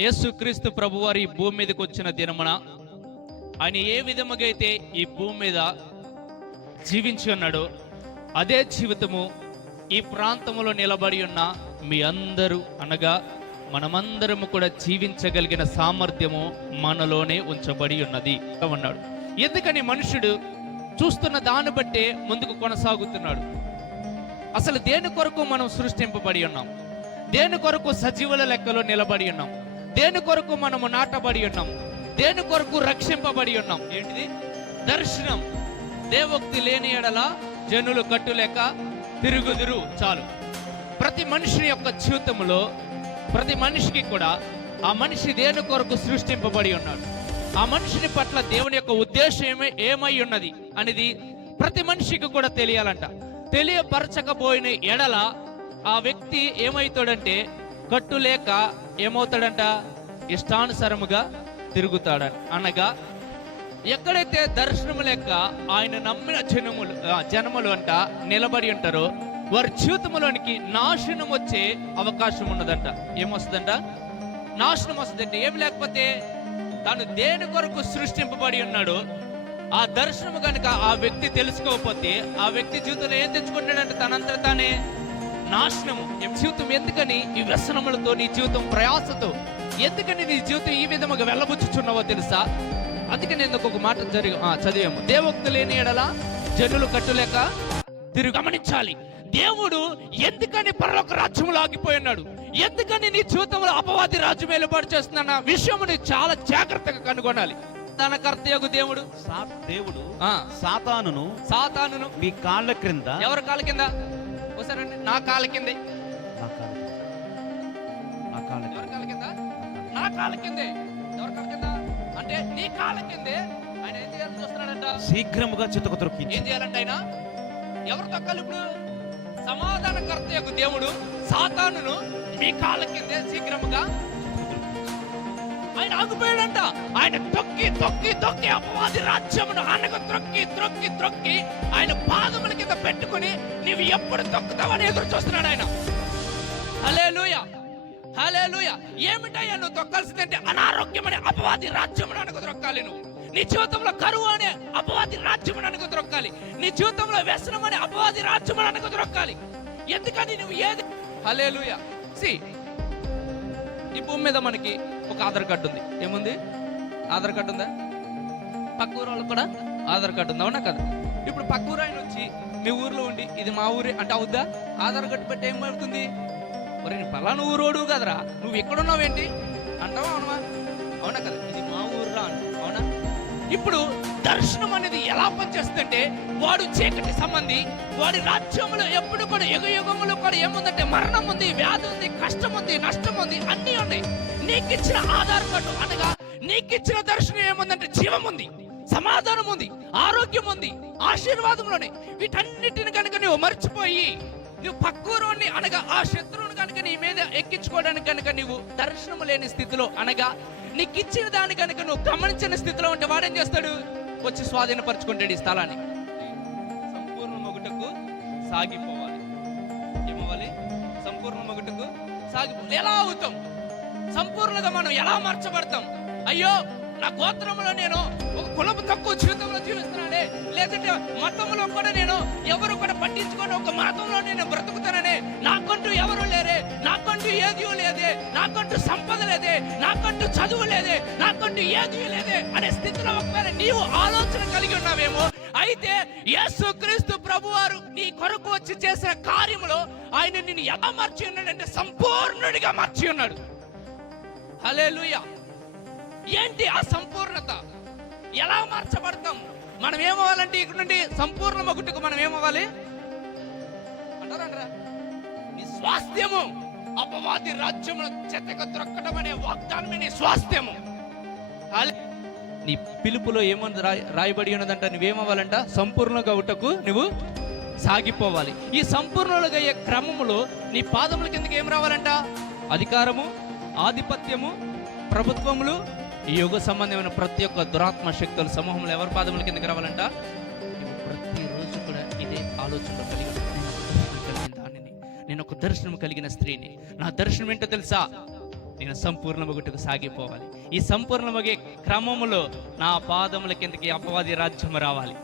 యేసుక్రీస్తు ప్రభువారి భూమి మీదకి వచ్చిన దినమున ఆయన ఏ విధముగా అయితే ఈ భూమి మీద జీవించి ఉన్నాడో అదే జీవితము ఈ ప్రాంతంలో నిలబడి ఉన్న మీ అందరూ అనగా మనమందరము కూడా జీవించగలిగిన సామర్థ్యము మనలోనే ఉంచబడి ఉన్నది. అన్నాడు ఎందుకని మనుషుడు చూస్తున్న దాన్ని బట్టే ముందుకు కొనసాగుతున్నాడు. అసలు దేని కొరకు మనం సృష్టింపబడి ఉన్నాం? దేని కొరకు సజీవుల లెక్కలో నిలబడి ఉన్నాం? దేని కొరకు మనము నాటబడి ఉన్నాం? దేని కొరకు రక్షింపబడి ఉన్నాం? ఏంటిది? దర్శనం. దేవోక్తి లేని ఎడల జనులు కట్టులేక తిరుగుదురు చాలు. ప్రతి మనిషి యొక్క జీవితంలో ప్రతి మనిషికి కూడా ఆ మనిషి దేని కొరకు సృష్టింపబడి ఉన్నాడు? ఆ మనిషిని పట్ల దేవుని యొక్క ఉద్దేశం ఏమై ఏమై ఉన్నది అనేది ప్రతి మనిషికి కూడా తెలియాలంట. తెలియపరచకపోయిన ఎడల ఆ వ్యక్తి ఏమవుతాడంటే కట్టులేక ఏమవుతాడంట? ఇష్టానుసారముగా తిరుగుతాడని. అనగా ఎక్కడైతే దర్శనము లెక్క ఆయన నమ్మిన జనములు జనములు అంట నిలబడి ఉంటారో వారి జీవితంలోనికి నాశనం వచ్చే అవకాశం ఉన్నదంట. ఏమొస్తుందంట? నాశనం వస్తుందంట. ఏం లేకపోతే తను దేని కొరకు సృష్టింపబడి ఉన్నాడో ఆ దర్శనము కనుక ఆ వ్యక్తి తెలుసుకోకపోతే ఆ వ్యక్తి జీవితంలో ఏం తెచ్చుకుంటాడంటే? తనంతా తానే నాశనము. ఈ జీవితం ఎందుకని? ఈ వ్యసనములతో నీ జీవితం ప్రయాసతో ఎందుకని నీ జీవితం ఈ విధముగా వెళ్ళబుచ్చుచున్నావో తెలుసా? అందుకే నేను ఒక మాట జరిగి ఆ, చదివాము. దేవోక్తి లేని ఎడల జనులు కట్టులేక తిరిగి గమనించాలి. దేవుడు ఎందుకని పరలోక రాజ్యములు ఆగిపోయినాడు? ఎందుకని నీ జీవితంలో అపవాది రాజ్యం ఏలుబాటు చేస్తున్న విషయము నీవు చాలా జాగ్రత్తగా కనుగొనాలి. తన కర్తయ్యకు దేవుడు? దేవుడు ఆ. సాతానును సాతానును మీ కాళ్ళ క్రింద ఎవరి కాళ్ళ కింద ఒకసారి నా కాళ్ళ కిందే. నా కాళ్ళ. ఎవరి కాళ్ళ కింద? నా కాళ్ళ కిందే. ఎవరి కాళ్ళ కింద? అంటే నీ కాళ్ళ కిందే. ఆయన ఏం చేయాలని చూస్తున్నాడంట? శీఘ్రముగా చితక దొరికి ఏం చేయాలంట ఆయన? ఎవరు తొక్కాలి ఇప్పుడు సమాధానకర్త యొక్క దేవుడు సాతానును మీ కాళ్ళ కిందే శీఘ్రముగా ఆయన ఆగిపోయాడంట. ఆయన తొక్కి తొక్కి తొక్కి అపవాది రాజ్యమును అనగ త్రొక్కి త్రొక్కి త్రొక్కి ఆయన పాదముల కింద పెట్టుకుని నీవు ఎప్పుడు తొక్కుతావని ఎదురు చూస్తున్నాడు ఆయన. హలేలుయ హలేలుయ ఏమిటయ్యా నువ్వు తొక్కాల్సిందంటే అనారోగ్యమనే అపవాది రాజ్యమును అనగ త్రొక్కాలి నువ్వు. నీ జీవితంలో కరువు అనే అపవాది రాజ్యమును అనగ త్రొక్కాలి. నీ జీవితంలో వ్యసనం అనే అపవాది రాజ్యమును అనగ త్రొక్కాలి. ఎందుకని నువ్వు ఏది? హలేలుయ సి ఈ భూమి మీద మనకి ఒక ఆధార్ కార్డు ఉంది. ఏముంది? ఆధార్ కార్డు ఉందా? పక్క ఊరు వాళ్ళకి కూడా ఆధార్ కార్డు ఉంది? అవునా కదా? ఇప్పుడు పక్క ఊరు ఆయన వచ్చి మీ ఊర్లో ఉండి ఇది మా ఊరే అంటే అవుద్దా? ఆధార్ కార్డు పెట్టి ఏం పడుతుంది మరి నీ పలానా ఊరోడు కదరా. నువ్వు ఎక్కడున్నావేంటి అంటావా అవునా అవునా కదా? ఇది మా ఊర్రా అంట. అవునా? ఇప్పుడు దర్శనం అనేది ఎలా పనిచేస్తుందంటే వాడు చీకటి సంబంధి వాడి రాజ్యంలో ఎప్పుడు కూడా యుగ యుగంలో కూడా ఏముందంటే మరణం ఉంది వ్యాధి ఉంది కష్టం ఉంది నష్టం ఉంది అన్నీ ఉన్నాయి. నీకు ఇచ్చిన ఆధార్ అనగా నీకు ఇచ్చిన దర్శనం ఏముందంటే జీవం ఉంది సమాధానం ఉంది ఆరోగ్యం ఉంది ఆశీర్వాదంలోనే వీటన్నిటిని కనుక నువ్వు మర్చిపోయి నువ్వు పక్కూరోని అనగా ఆ శత్రువుని కనుక నీ మీద ఎక్కించుకోవడానికి కనుక నువ్వు దర్శనం లేని స్థితిలో అనగా నీకు ఇచ్చిన దాని కనుక నువ్వు గమనించిన స్థితిలో ఉంటే వాడేం చేస్తాడు? వచ్చి స్వాధీనపరచుకుంటాడు ఈ స్థలాన్ని. సంపూర్ణ మొగుటకు సాగిపోవాలి. ఏమవ్వాలి? సంపూర్ణ మొగుటకు సాగిపోవాలి ఎలా అవుతాం? సంపూర్ణంగా మనం ఎలా మార్చబడతాం? అయ్యో నా గోత్రంలో నేను ఒక కులపు తక్కువ జీవితంలో జీవిస్తున్నానే. లేదంటే మతంలో కూడా నేను ఎవరు కూడా పట్టించుకొని ఒక మతంలో నేను బ్రతుకుతాననే. నాకంటూ ఎవరు లేరే. నాకంటూ ఏది లేదే. నాకంటూ సంపద లేదే. నాకంటూ చదువు లేదే. నాకంటూ ఏది లేదే అనే స్థితిలో ఒకవేళ నీవు ఆలోచన కలిగి ఉన్నావేమో అయితే యేసు క్రీస్తు ప్రభువారు నీ కొరకు వచ్చి చేసిన కార్యములో ఆయన నిన్ను ఎలా మార్చి ఉన్నాడంటే సంపూర్ణుడిగా మార్చి ఉన్నాడు. హలేలుయ ఏంటి ఆ సంపూర్ణత? ఎలా మార్చబడతాం? మనం ఏమవ్వాలంటే ఇక్కడ నుండి సంపూర్ణ మగుట్టుకు మనం ఏమవ్వాలి? అంటారా నీ స్వాస్థ్యము అపవాది రాజ్యమును చెత్తగా త్రొక్కడం అనే వాగ్దానమే నీ స్వాస్థ్యము. నీ పిలుపులో ఏమని రాయి రాయబడి ఉన్నదంట నువ్వేమవ్వాలంట? సంపూర్ణంగా ఉటకు నువ్వు సాగిపోవాలి. ఈ సంపూర్ణలుగా అయ్యే క్రమములో నీ పాదముల కిందకి ఏం రావాలంట? అధికారము ఆధిపత్యము ప్రభుత్వములు ఈ యుగ సంబంధమైన ప్రతి ఒక్క దురాత్మ శక్తుల సమూహంలో ఎవరి పాదముల కిందకి రావాలంట? ప్రతిరోజు కూడా ఇదే ఆలోచనలో కలిగి కలిగిన దానిని నేను ఒక దర్శనం కలిగిన స్త్రీని. నా దర్శనం ఏంటో తెలుసా? నేను సంపూర్ణ సంపూర్ణమగుటకు సాగిపోవాలి. ఈ సంపూర్ణమగే క్రమములో నా పాదముల కిందకి అపవాది రాజ్యం రావాలి.